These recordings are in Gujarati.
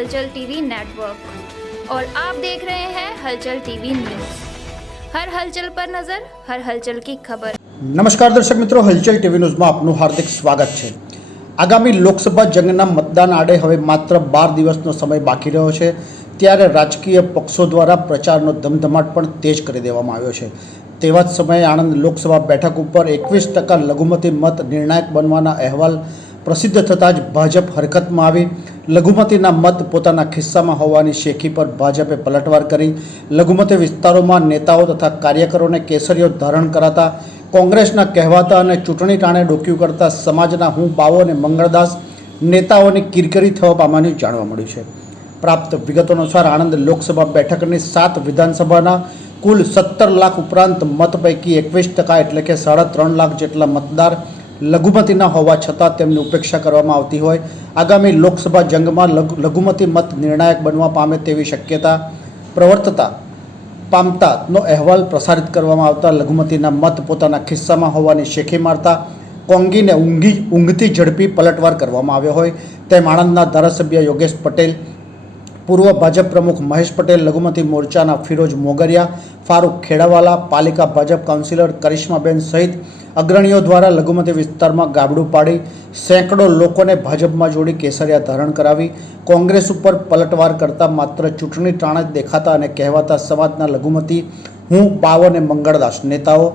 हलचल टीवी नेटवर्क और आप देख रहे हैं हलचल टीवी न्यूज हर हलचल पर नजर हर हलचल की खबर નમસ્કાર દર્શક મિત્રો હલચલ ટીવી ન્યૂઝમાં આપનું હાર્દિક સ્વાગત છે આગામી લોકસભા જંગના મતદાન આડે હવે માત્ર બાર દિવસનો સમય બાકી રહ્યો છે ત્યારે રાજકીય પક્ષો દ્વારા પ્રચારનો ધમધમાટ પણ તેજ કરી દેવામાં આવ્યો છે તેવા જ સમયે આણંદ લોકસભા બેઠક ઉપર એકવીસ ટકા લઘુમતી મત નિર્ણાયક બનવાના અહેવાલ પ્રસિદ્ધ થતાં જ ભાજપ હરકતમાં આવી લઘુમતીના મત પોતાના ખિસ્સામાં હોવાની શેખી પર ભાજપે પલટવાર કરી. લઘુમતી વિસ્તારોમાં નેતાઓ તથા કાર્યકરોને કેસરીઓ ધારણ કરાતા, કોંગ્રેસના કહેવાતા અને ચૂંટણી ટાણે ડોક્યું કરતા સમાજના હું બાવો અને મંગળદાસ નેતાઓની કિરકરી થવા પામવાનું જાણવા મળ્યું છે. પ્રાપ્ત વિગતો અનુસાર આણંદ લોકસભા બેઠકની સાત વિધાનસભાના કુલ સત્તર લાખ ઉપરાંત મત પૈકી એકવીસ ટકા એટલે કે સાડા ત્રણ લાખ જેટલા મતદાર લઘુમતીના હોવા છતાં તેમની ઉપેક્ષા કરવામાં આવતી હોય. આગામી લોકસભા જંગમાં લઘુ- લઘુમતી મત નિર્ણાયક બનવા પામે તેવી શક્યતા પ્રવર્તતા પામતાનો અહેવાલ પ્રસારિત કરવામાં આવતા લઘુમતીના મત પોતાના ખિસ્સામાં હોવાની શેખી મારતા કોંગીને ઊંઘી ઊંઘથી ઝડપી પલટવાર કરવામાં આવ્યો હોય. તેમ આણંદના ધારાસભ્ય યોગેશ પટેલ, પૂર્વ ભાજપ પ્રમુખ મહેશ પટેલ, લઘુમતી મોરચાના ફિરોજ મોગરિયા, ફારૂક ખેડાવાલા, પાલિકા ભાજપ કાઉન્સિલર કરિશ્માબેન સહિત અગ્રણીઓ દ્વારા લઘુમતી વિસ્તારમાં ગાબડું પાડી સેંકડો લોકોને ભાજપમાં જોડી કેસરિયા ધારણ કરાવી. કોંગ્રેસ ઉપર પલટવાર કરતા માત્ર ચૂંટણી ટાણે દેખાતા અને કહેવાતા સમાજના લઘુમતી હું, બાવ અને મંગળદાસ નેતાઓ.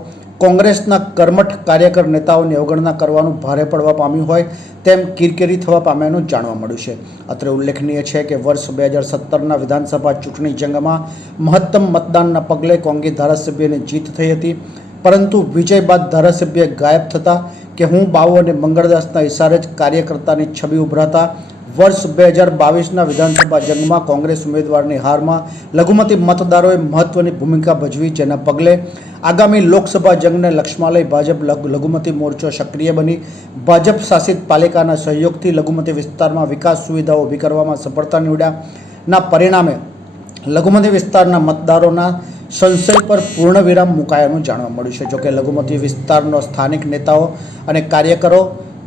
કોંગ્રેસના કર્મઠ કાર્યકર નેતાઓની અવગણના કરવાનું ભારે પડવા પામ્યું હોય તેમ કિરકિરી થવા પામ્યાનું જાણવા મળ્યું છે. અત્રે ઉલ્લેખનીય છે કે વર્ષ બે હજાર સત્તરના વિધાનસભા ચૂંટણી જંગમાં મહત્તમ મતદાનના પગલે કોંગી ધારાસભ્યની જીત થઈ હતી. પરંતુ વિજય બાદ ધારાસભ્ય ગાયબ થતા કે હું બાવો અને મંગળદાસના ઇશારે જ કાર્યકર્તાની છબી ઉભરાતા વર્ષ બે હજાર બાવીસના વિધાનસભા જંગમાં કોંગ્રેસ ઉમેદવારની હારમાં લઘુમતી મતદારોએ મહત્વની ભૂમિકા ભજવી જેના પગલે આગામી લોકસભા જંગને લક્ષ્યમાં લઈ ભાજપ લઘુ- લઘુમતી મોરચો સક્રિય બની. ભાજપ શાસિત પાલિકાના સહયોગથી લઘુમતી વિસ્તારમાં વિકાસ સુવિધાઓ ઊભી કરવામાં સફળતા નીવડ્યા ના પરિણામે લઘુમતી વિસ્તારના મતદારોના સંશય પર પૂર્ણ વિરામ મુકાયાનું જાણવા મળ્યું છે. જોકે લઘુમતી વિસ્તારનો સ્થાનિક નેતાઓ અને કાર્યકરો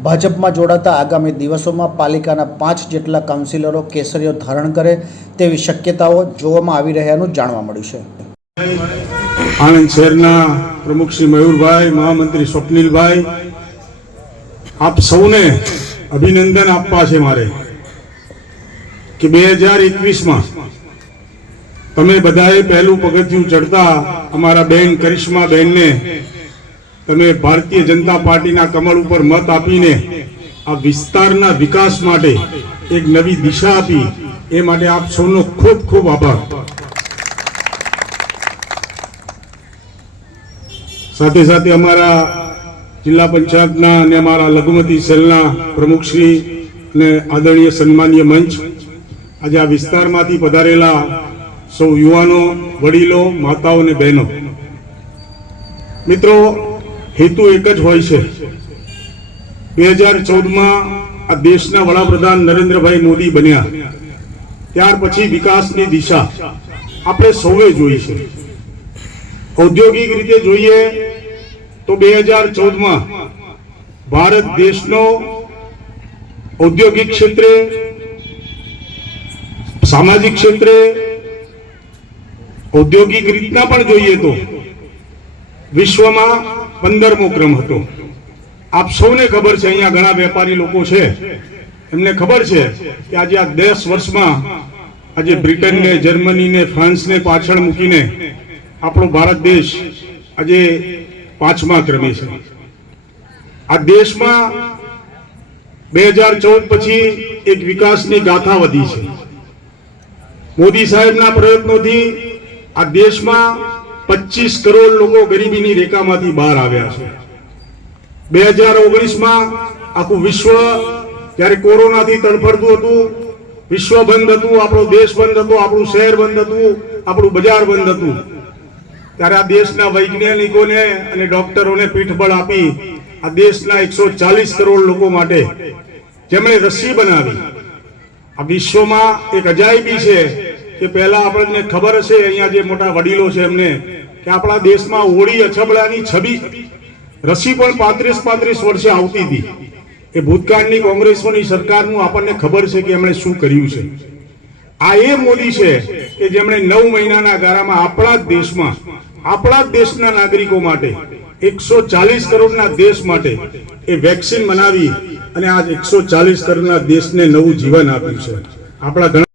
ભાજપમાં જોડાતા આગામી દિવસોમાં પાલિકાના પાંચ જેટલા કાઉન્સિલરો કેસરીઓ ધારણ કરે તેવી શક્યતાઓ જોવામાં આવી રહ્યાનું જાણવા મળ્યું છે. આણંદ શહેરના પ્રમુખ શ્રી મયુરભાઈ, મહામંત્રી સ્વપ્નિલભાઈ, આપ સૌને અભિનંદન આપવા છે મારે કે બે હજાર એકવીસમાં તમે બધાએ પહેલું પગથિયું ચડતા અમારા બેન કરિશ્મા બેનને તમે ભારતીય જનતા પાર્ટીના કમળ ઉપર મત આપીને આ વિસ્તારના વિકાસ માટે એક નવી દિશા આપી, એ માટે આપ સૌનો ખૂબ ખૂબ આભાર. સાથે સાથે અમારા જિલ્લા પંચાયતના અને અમારા લઘુમતી સેલના પ્રમુખશ્રી અને આદરણીય સન્માનીય મંચ આજે આ વિસ્તારમાંથી પધારેલા સૌ યુવાનો, વડીલો, માતાઓ અને બહેનો. મિત્રો, હેતુ એક જ હોય છે. બે હજાર ચૌદમાં આ દેશના વડાપ્રધાન નરેન્દ્રભાઈ મોદી બન્યા. ત્યાર પછી વિકાસની દિશા આપણે સૌએ જોઈ છે. ઔદ્યોગિક રીતે જોઈએ તો બે હજાર ચૌદમાં ભારત દેશનો ઔદ્યોગિક ક્ષેત્રે, સામાજિક ક્ષેત્રે ઔદ્યોગિક રીતના પણ જોઈએ તો વિશ્વમાં પંદરમો ક્રમ હતો. આપ સૌને ખબર છે, અહીંયા ઘણા વેપારી લોકો છે. એમને ખબર છે કે આજે આ દસ વર્ષમાં આજે બ્રિટનને, જર્મનીને, ફ્રાન્સને પાછળ મૂકીને આપણો ભારત દેશ આજે પાંચમા ક્રમે છે. આ દેશમાં બે હજાર ચૌદ પછી એક વિકાસની ગાથા વધી છે. મોદી સાહેબના પ્રયત્નોથી આ દેશમાં પચીસ કરોડ લોકો ગરીબીની રેખામાંથી બહાર આવ્યા છે. બે હજાર ઓગણીસમાં આખું વિશ્વ જ્યારે કોરોનાથી તડફડતું હતું, વિશ્વ બંધ હતું, આપણો દેશ બંધ હતો, આપણું શહેર બંધ હતું, આપણું બજાર બંધ હતું. ત્યારે આ દેશના વૈજ્ઞાનિકોને અને ડોક્ટરોને પીઠબળ આપી આ દેશના એકસો ચાલીસ કરોડ લોકો માટે જેમણે રસી બનાવી. આ વિશ્વમાં એક અજાયબી છે કે પહેલાં આપણને ખબર હશે, અહીંયા જે મોટા વડીલો છે એમને, કે આપણા દેશમાં હોળી અછબડાની છબી રસી પણ પાંત્રીસ પાંત્રીસ વર્ષે આવતી હતી. એ ભૂતકાળની કોંગ્રેસોની સરકારનું આપણને ખબર છે કે એમણે શું કર્યું છે. આ એ મોદી છે કે જેમણે નવ મહિનાના ગાળામાં આપણા જ દેશમાં, આપણા જ દેશના નાગરિકો માટે, એકસો ચાલીસ કરોડના દેશ માટે એ વેક્સિન બનાવી અને આજ એકસો ચાલીસ કરોડના દેશને નવું જીવન આપ્યું છે. આપણા